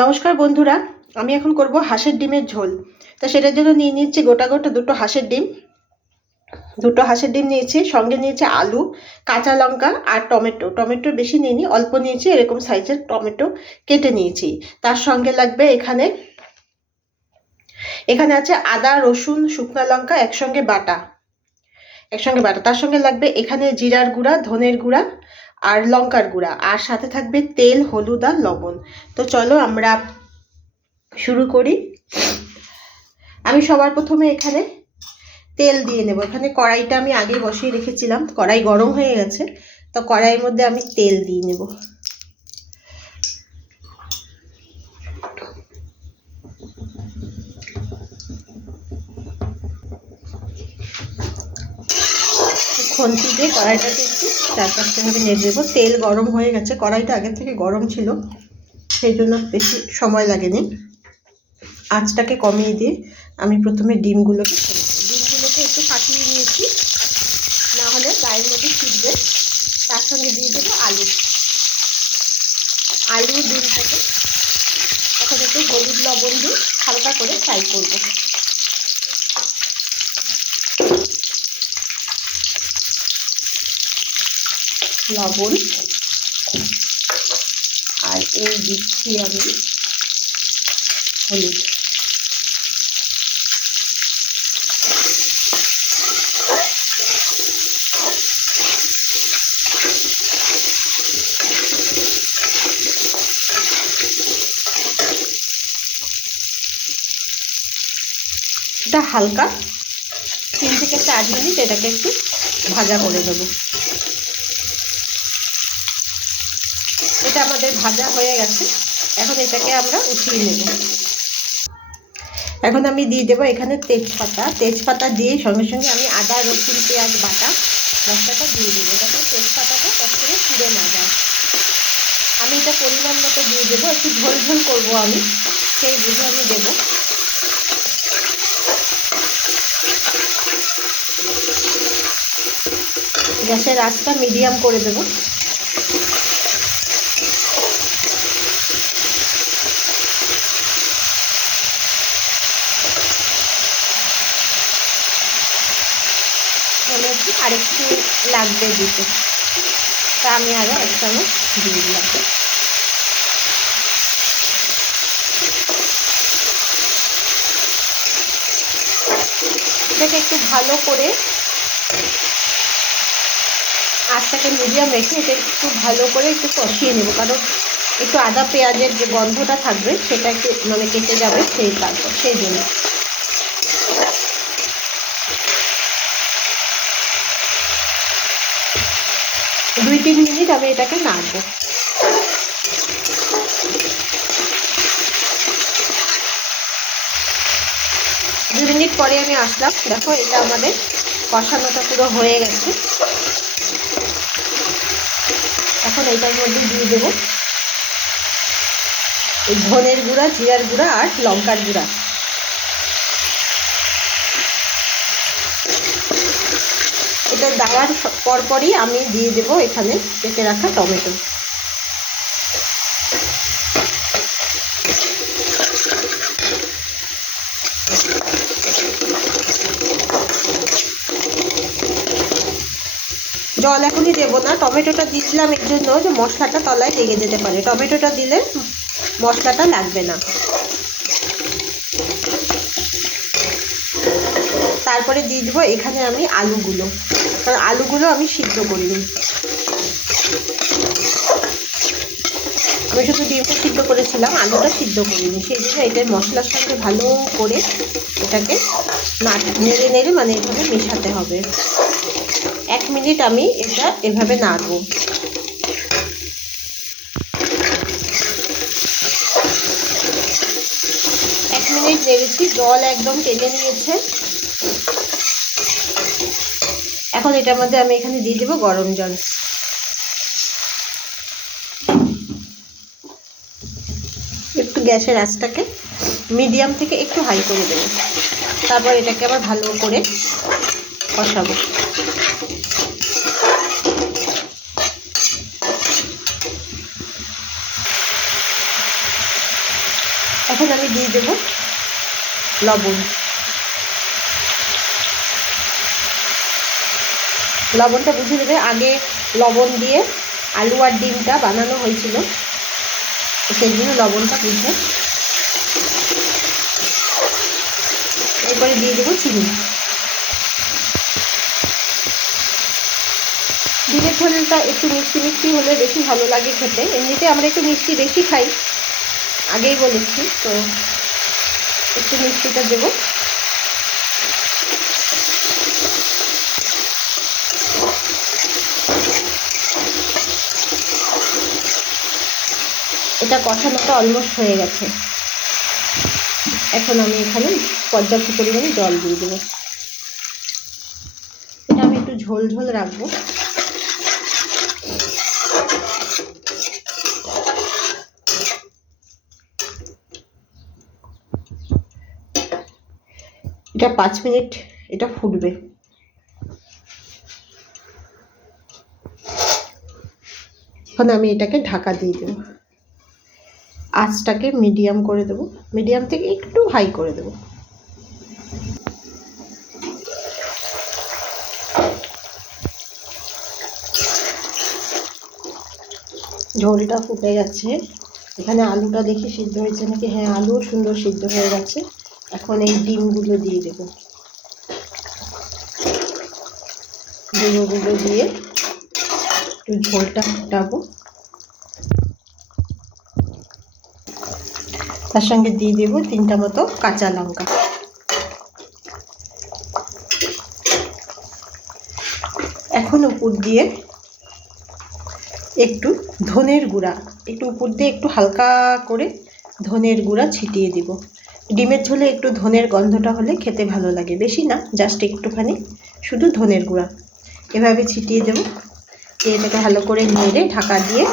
নমস্কার বন্ধুরা, আমি এখন করব হাঁসের ডিমের ঝোল। তা সেটার জন্য নিয়ে নিচ্ছি গোটা গোটা দুটো হাঁসের ডিম নিয়েছি, সঙ্গে নিয়েছি আলু, কাঁচা লঙ্কা আর টমেটো বেশি নিইনি, অল্প নিয়েছি, এরকম সাইজের টমেটো কেটে নিয়েছি। তার সঙ্গে লাগবে এখানে আছে আদা, রসুন, শুকনো লঙ্কা একসঙ্গে বাটা। তার সঙ্গে লাগবে এখানে জিরার গুঁড়া, ধনের গুঁড়া আর লঙ্কার গুঁড়া, আর সাথে থাকবে তেল, হলুদ আর লবণ। তো চলো আমরা শুরু করি। আমি সবার প্রথমে এখানে তেল দিয়ে নেব। এখানে কড়াইটা আমি আগে বসিয়ে রেখেছিলাম, কড়াই গরম হয়ে গেছে, তো কড়াইয়ের মধ্যে আমি তেল দিয়ে নেব। খুন্তি দিয়ে কড়াইটাকে একটু চারপাশটাভাবে নেড়ে দেবো। তেল গরম হয়ে গেছে, কড়াইটা আগের থেকে গরম ছিল, সেই জন্য বেশি সময় লাগেনি। আঁচটাকে কমিয়ে দিয়ে আমি প্রথমে ডিমগুলোকে একটু ফাটিয়ে নিয়েছি, না হলে গায়ের মধ্যে ছিটবে। তার সঙ্গে দিয়ে দেবো আলু ডিমটাকে এখন একটু হলুদ লবণ দিয়ে হালকা করে ফ্রাই করব। লবণ আর দিচ্ছি আমি হলুদ। এটা হালকা 3 থেকে 4 মিনিট এটাকে একটু ভাজা করে দেবো। এটা আমাদের ভাজা হয়ে গেছে, এখন এটাকে আমরা উঠিয়ে নেব। এখন আমি দিয়ে দেবো এখানে তেজপাতা দিয়ে সঙ্গে সঙ্গে আমি আদা, রসুন, পেঁয়াজ বাটা মশলাটা দিয়ে দেবো, যাতে তেজপাতাটা কখনো পুড়ে না যায়। আমি এটা পরিমাণ মতো দিয়ে দেবো, একটু ঝোল ঝোল করবো আমি, সেই বুঝে আমি দেবো। গ্যাসের আঁচটা মিডিয়াম করে দেবো। আরেকটু লাগবে দিতে, তা আমি আরও 1 চামচ দিয়ে দিলাম। এটাকে একটু ভালো করে আঁচটাকে মিডিয়াম রেখে এটা একটু ভালো করে একটু কষিয়ে নেব, কারণ একটু আদা পেঁয়াজের যে গন্ধটা থাকবে সেটা একটু কেটে যাবে, সেই জন্য। দুই 3 মিনিট আমি এটাকে নাড়বো। 2 মিনিট পরে আমি আসলাম, দেখো এটা আমাদের কষানোটা পুরো হয়ে গেছে। এখন এটার মধ্যে দিয়ে দেবো এই ধনের গুঁড়া, জিরার গুঁড়া আর লঙ্কার গুঁড়া। এটা দেওয়ার পরপরই আমি দিয়ে দেবো এখানে কেটে রাখা টমেটো। জল এখনই দেবো না, টমেটোটা দিয়েছিলাম এর জন্য যে মশলাটা তলায় লেগে যেতে পারে, টমেটোটা দিলে মশলাটা লাগবে না। তারপরে দিয়ে দেবো এখানে আমি আলুগুলো, কারণ আলুগুলো আমি সিদ্ধ করিনি, আমি শুধু ডিমটা সিদ্ধ করেছিলাম, আলুটা সিদ্ধ করিনি, সেই জন্য এটার মশলার সঙ্গে ভালো করে এটাকে নেড়ে এভাবে মেশাতে হবে। 1 মিনিট আমি এটা এভাবে নাড়বো। 1 মিনিট নেড়েছি, জল একদম টেনে নিয়েছে। এখন এটার মধ্যে আমি এখানে দিয়ে দেবো গরম জল। একটু গ্যাসের আঁচটাকে মিডিয়াম থেকে একটু হাই করে দেবো, তারপর এটাকে আবার ভালো করে কষাবো। এখন আমি দিয়ে দেব লবণ। লবণটা বুঝে দেবে, আগে লবণ দিয়ে আলু আর ডিমটা বানানো হয়েছিল, সেই জন্য লবণটা বুঝবে। এরপরে দিয়ে দেবো চিনি। ডিমের ঝোলটা একটু মিষ্টি মিষ্টি হলে বেশি ভালো লাগে খেতে, এমনিতে আমরা একটু মিষ্টি বেশি খাই, আগেই বলেছি, তো একটু মিষ্টিটা দেবো। এটা কষানোটা অলমোস্ট হয়ে গেছে। এখন আমি এখানে পর্যাপ্ত পরিমাণে জল দিয়ে দেবো। এটা আমি একটু ঝোল ঝোল রাখবো। এটা 5 মিনিট এটা ফুটবে। এখন আমি এটাকে ঢাকা দিয়ে দেবো। আঁচটাকে মিডিয়াম করে দেবো, মিডিয়াম থেকে একটু হাই করে দেবো। ঝোলটা ফুটে গেছে। এখানে আলুটা দেখি সিদ্ধ হয়েছে নাকি। হ্যাঁ, আলুও সুন্দর সিদ্ধ হয়ে গেছে। এখন এই ডিমগুলো দিয়ে দেবো। ডিমগুলো দিয়ে একটু ঝোলটা ফুটাবো। তার সঙ্গে দিয়ে দেবো 3টা মতো কাঁচা লঙ্কা। এখন উপর দিয়ে একটু ধনের গুঁড়া, একটু উপর দিয়ে একটু হালকা করে ধনের গুঁড়া ছিটিয়ে দিব। ডিমের ঝোলে একটু ধনের গন্ধটা হলে খেতে ভালো লাগে, বেশি না, জাস্ট একটুখানি, শুধু ধনের গুঁড়া এভাবে ছিটিয়ে দেবো। এটাকে ভালো করে নেড়ে ঢাকা দিয়ে